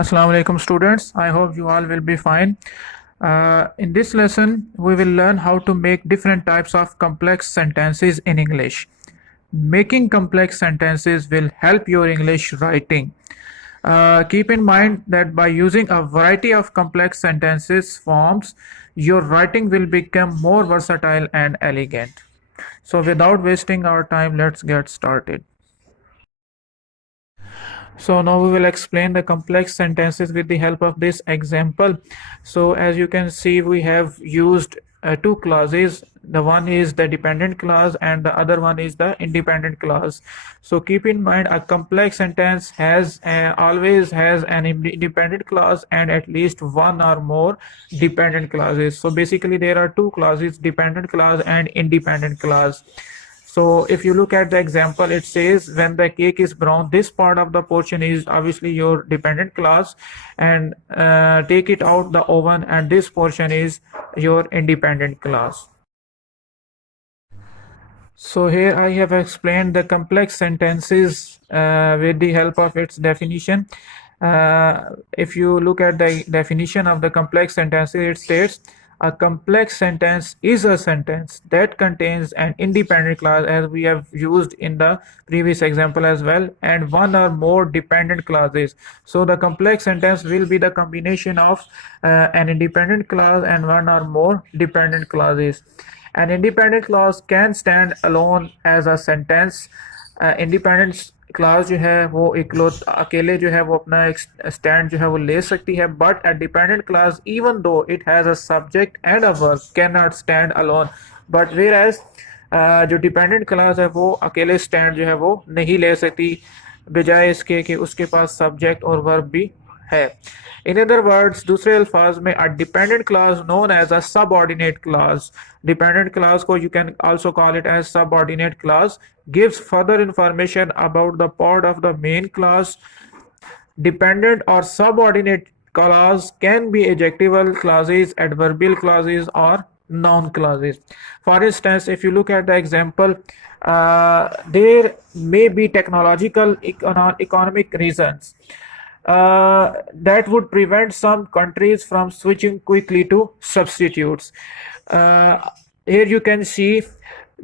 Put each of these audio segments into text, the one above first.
Assalamu alaikum students. I hope you all will be fine. In this lesson, we will learn how to make different types of complex sentences in English. Making complex sentences will help your English writing. Keep in mind that by using a variety of complex sentences forms, your writing will become more versatile and elegant. So without wasting our time, let's get started. So now we will explain the complex sentences with the help of this example. So as you can see, we have used two clauses. The one is the dependent clause and the other one is the independent clause. So keep in mind a complex sentence has always has an independent clause and at least one or more dependent clauses. So basically there are two clauses, dependent clause and independent clause. So if you look at the example, it says when the cake is brown, this part of the portion is obviously your dependent clause, and take it out the oven, and this portion is your independent clause. So here I have explained the complex sentences with the help of its definition. If you look at the definition of the complex sentences, it states a complex sentence is a sentence that contains an independent clause, as we have used in the previous example as well, and one or more dependent clauses. So the complex sentence will be the combination of an independent clause and one or more dependent clauses. An independent clause can stand alone as a sentence. Independent class जो है वो अकेले जो है वो अपना एक स्टैंड जो है वो ले सकती है, but a dependent clause even though it has a subject and a verb can not stand alone, but whereas जो डिपेंडेंट क्लास है वो अकेले स्टैंड जो है वो नहीं ले सकती, बजाय इसके कि उसके पास सब्जेक्ट और वर्ब भी है. इन अदर वर्ड्स, दूसरे अल्फाज में, a dependent clause known as a subordinate clause, dependent clause को you can also call it as subordinate clause, gives further information about the part of the main class. Dependent or subordinate clause can be adjectival clauses, adverbial clauses, or noun clauses. For instance, if you look at the example, there may be technological economic reasons that would prevent some countries from switching quickly to substitutes. Here you can see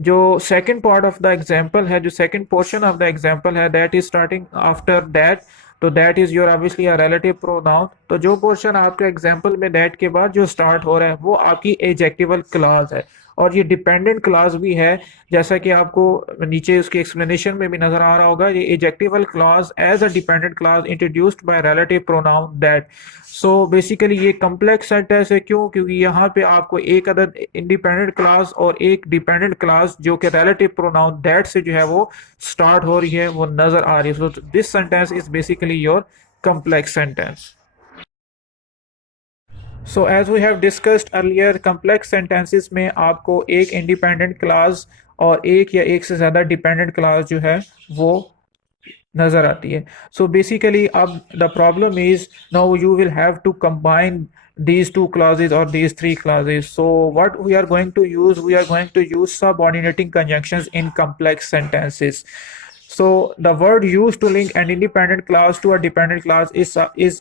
जो second part of the example है, जो second portion of the example है, that is starting after that, तो that is your obviously a relative pronoun. तो जो पोर्शन आपके एग्जाम्पल में दैट के बाद जो स्टार्ट हो रहा है वो आपकी एडजेक्टिवल क्लॉज है, और ये डिपेंडेंट क्लॉज भी है, जैसा कि आपको नीचे उसकी एक्सप्लेनेशन में भी नजर आ रहा होगा. ये adjectival clause as a dependent clause introduced by relative pronoun that. So basically ये कम्प्लेक्स सेंटेंस है. क्यों? क्योंकि यहाँ पे आपको एक अदर इंडिपेंडेंट क्लास और एक डिपेंडेंट क्लास जो कि रिलेटिव प्रोनाउन दैट से जो है वो स्टार्ट हो रही है, वो नजर आ रही है. So this sentence is basically your complex sentence. So as we have discussed earlier, complex sentences में आपको एक इंडिपेंडेंट क्लास और एक या एक से ज़्यादा डिपेंडेंट क्लास जो है वो नज़र आती है. सो बेसिकली अब the problem is now you will have to combine these two clauses or these three clauses. So what we are going to use, we are going to use subordinating conjunctions in complex sentences. So the word used to link an independent clause to a dependent clause is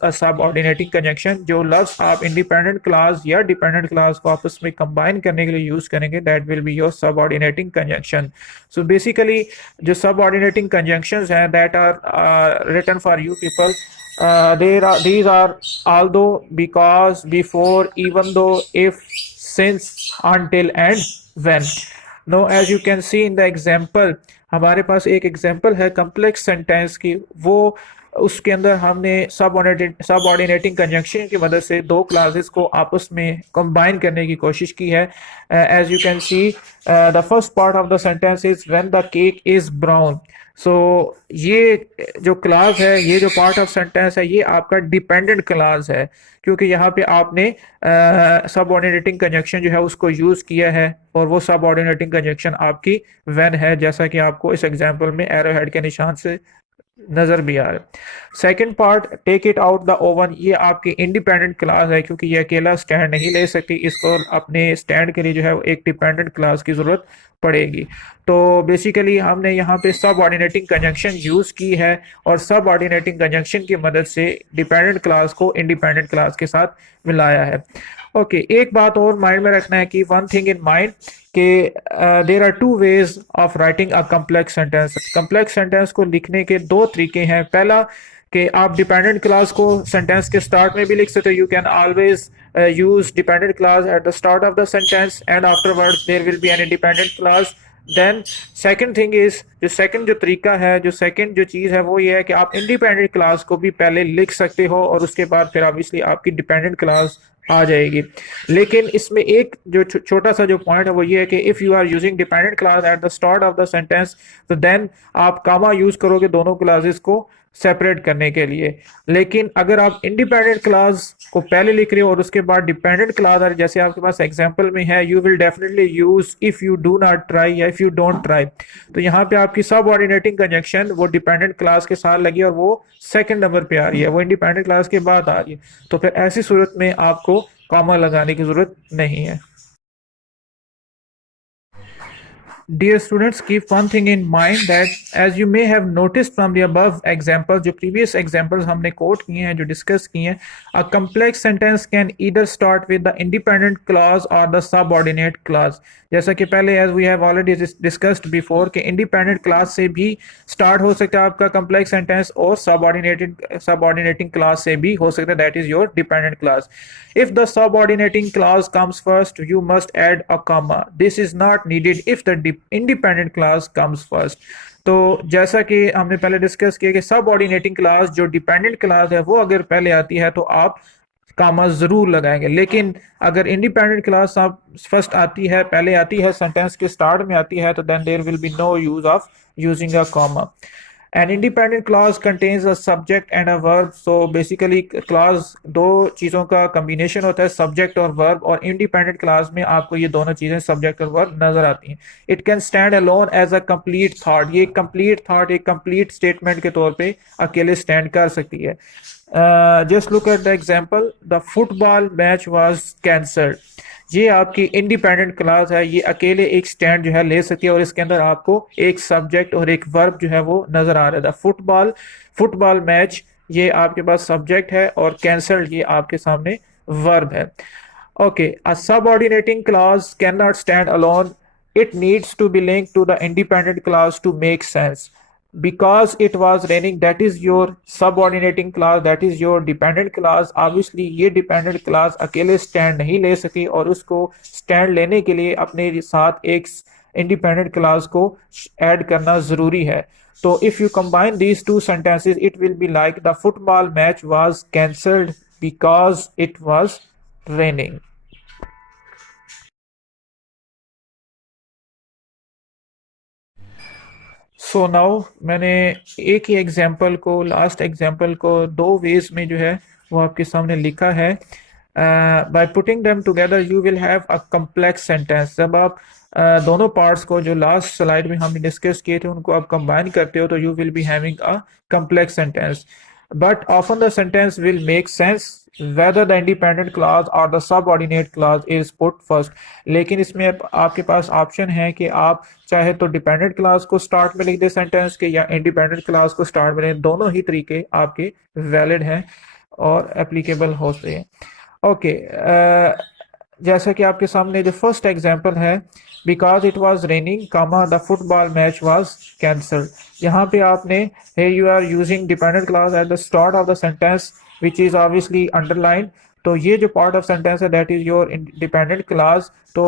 a subordinating conjunction. जो लफ्ज आप independent clause या dependent clause को आपस में combine करने के लिए use करेंगे, that will be your subordinating conjunction. So basically जो subordinating conjunctions हैं that are written for you people, these are although, because, before, even though, if, since, until and when. Now as you can see in the example, हमारे पास एक एग्जाम्पल है complex sentence की. वो उसके अंदर हमने सबऑर्डिनेटिंग कंजंक्शन की मदद से दो क्लासेस को आपस में कंबाइन करने की कोशिश की है. As you can see, the first part of the sentence is when the cake is brown. So ये जो क्लास है, ये जो पार्ट ऑफ सेंटेंस है, ये आपका डिपेंडेंट क्लास है, क्योंकि यहाँ पे आपने सबऑर्डिनेटिंग कंजंक्शन जो है उसको यूज़ किया है, और वो सबऑर्डिनेटिंग कंजंक्शन आपकी व्हेन है, जैसा कि आपको इस एग्जांपल में एरो हेड के निशान से नजर भी आ रहा है। Second part, take it out the oven, ये आपकी इंडिपेंडेंट क्लास है क्योंकि ये अकेला स्टैंड नहीं ले सकती, इसको अपने स्टैंड के लिए जो है एक डिपेंडेंट क्लास की जरूरत पड़ेगी। तो बेसिकली हमने यहाँ पे सब ऑर्डिनेटिंग कंजंक्शन यूज की है और सब ऑर्डिनेटिंग कंजंक्शन की मदद से डिपेंडेंट क्लास को इंडिपेंडेंट क्लास के साथ मिलाया है। ओके, एक बात और माइंड में रखना है कि वन थिंग इन माइंड कि there are two ways of writing a complex sentence. Complex sentence को लिखने के दो तरीके हैं। पहला कि आप डिपेंडेंट क्लास को सेंटेंस के स्टार्ट में भी लिख सकते हो, you can always use dependent clause at the start of the sentence and afterwards there will be an independent clause. Then second thing is, जो तरीका है, जो सेकंड जो चीज़ है वो ये है कि आप इंडिपेंडेंट क्लास को भी पहले लिख सकते हो और उसके बाद फिर ऑब्वियसली आपकी डिपेंडेंट क्लास आ जाएगी। लेकिन इसमें एक जो छोटा सा जो पॉइंट है वो ये है कि if you are using dependent clause at the start of the sentence तो देन आप कामा यूज करोगे दोनों क्लासेस को सेपरेट करने के लिए। लेकिन अगर आप इंडिपेंडेंट क्लास को पहले लिख रहे हो और उसके बाद डिपेंडेंट क्लास आ रही, जैसे आपके पास एग्जांपल में है, you will definitely use if you do not try या इफ यू डोंट ट्राई, तो यहाँ पे आपकी सब ऑर्डिनेटिंग कंजंक्शन वो डिपेंडेंट क्लास के साथ लगी और वो सेकंड नंबर पे आ रही है, वो इंडिपेंडेंट क्लास के बाद आ रही है। तो फिर ऐसी सूरत में आपको कॉमा लगाने की जरूरत नहीं है। Dear students, keep one thing in mind that as you may have noticed from the above examples, जो previous examples हमने quote किए हैं, जो discuss किए हैं, a complex sentence can either start with the independent clause or the subordinate clause। जैसा कि पहले as we have already discussed before कि independent clause से भी start हो सकता है आपका complex sentence और subordinating clause से भी हो सकता है, that is your dependent clause। If the subordinating clause comes first, you must add a comma. This is not needed if the independent clause comes first। तो जैसा कि हमने पहले डिस्कस किया कि सब ऑर्डिनेटिंग क्लास जो डिपेंडेंट क्लास है वो अगर पहले आती है तो आप कामा जरूर लगाएंगे, लेकिन अगर इंडिपेंडेंट क्लास आप फर्स्ट आती है, पहले आती है, सेंटेंस के स्टार्ट में आती है, तो then there will be no use of using a comma. An independent clause contains a subject and a verb। So basically clause दो चीज़ों का combination होता है, subject और verb, और independent clause में आपको ये दोनों चीज़ें subject और verb नजर आती हैं। It can stand alone as a complete thought। ये complete thought एक complete statement के तौर पे अकेले stand कर सकती है। Just look at the example, the football match was cancelled। ये आपकी इंडिपेंडेंट क्लास है, ये अकेले एक स्टैंड जो है ले सकती है और इसके अंदर आपको एक सब्जेक्ट और एक वर्ब जो है वो नजर आ रहा था। फुटबॉल मैच ये आपके पास सब्जेक्ट है और कैंसल्ड ये आपके सामने वर्ब है। Okay, a subordinating clause can not stand alone, it needs to be linked to the independent clause to make sense. Because it was raining, that is your subordinating clause, that is your dependent clause। obviously ये dependent clause अकेले stand नहीं ले सकी और उसको stand लेने के लिए अपने साथ एक independent clause को add करना जरूरी है। तो if you combine these two sentences it will be like the football match was cancelled because it was raining। So now मैंने एक ही एग्जाम्पल को, लास्ट एग्जाम्पल को दो वेज में जो है वो आपके सामने लिखा है। By putting them together you will have a complex sentence. जब आप दोनों पार्ट्स को जो लास्ट स्लाइड में हमने डिस्कस किए थे उनको आप कंबाइन करते हो तो you will be having a complex sentence. But often the sentence will make sense whether the independent clause or the subordinate clause is put first। लेकिन इसमें आपके पास ऑप्शन है कि आप चाहे तो डिपेंडेंट क्लास को स्टार्ट में लिख दे सेंटेंस के या इंडिपेंडेंट क्लास को स्टार्ट में लिख, दोनों ही तरीके आपके वैलिड हैं और एप्लीकेबल होते हैं। ओके, जैसा कि आपके सामने जो फर्स्ट एग्जांपल है, because it was raining comma the football match was cancelled, यहाँ पे आपने you are using dependent clause at the start of the sentence which is obviously underline. तो ये जो पार्ट ऑफ सेंटेंस है that is your dependent clause. तो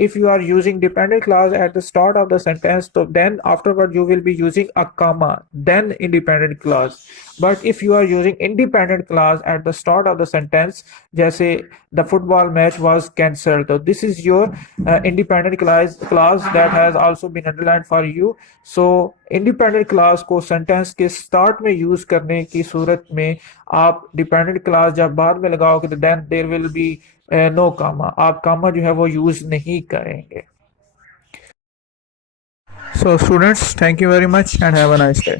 if you are using dependent clause at the start of the sentence तो then afterward you will be using a comma then independent clause. But if you are using independent clause at the start of the sentence, जैसे the football match was cancelled, तो this is your independent clause that has also been underlined for you. So independent clause को sentence के start में use करने की सूरत में आप dependent class जब बाद में लगाओगे तो then there will be no comma, आप कामा जो है वो यूज नहीं करेंगे। So students, thank you very much and have a nice day.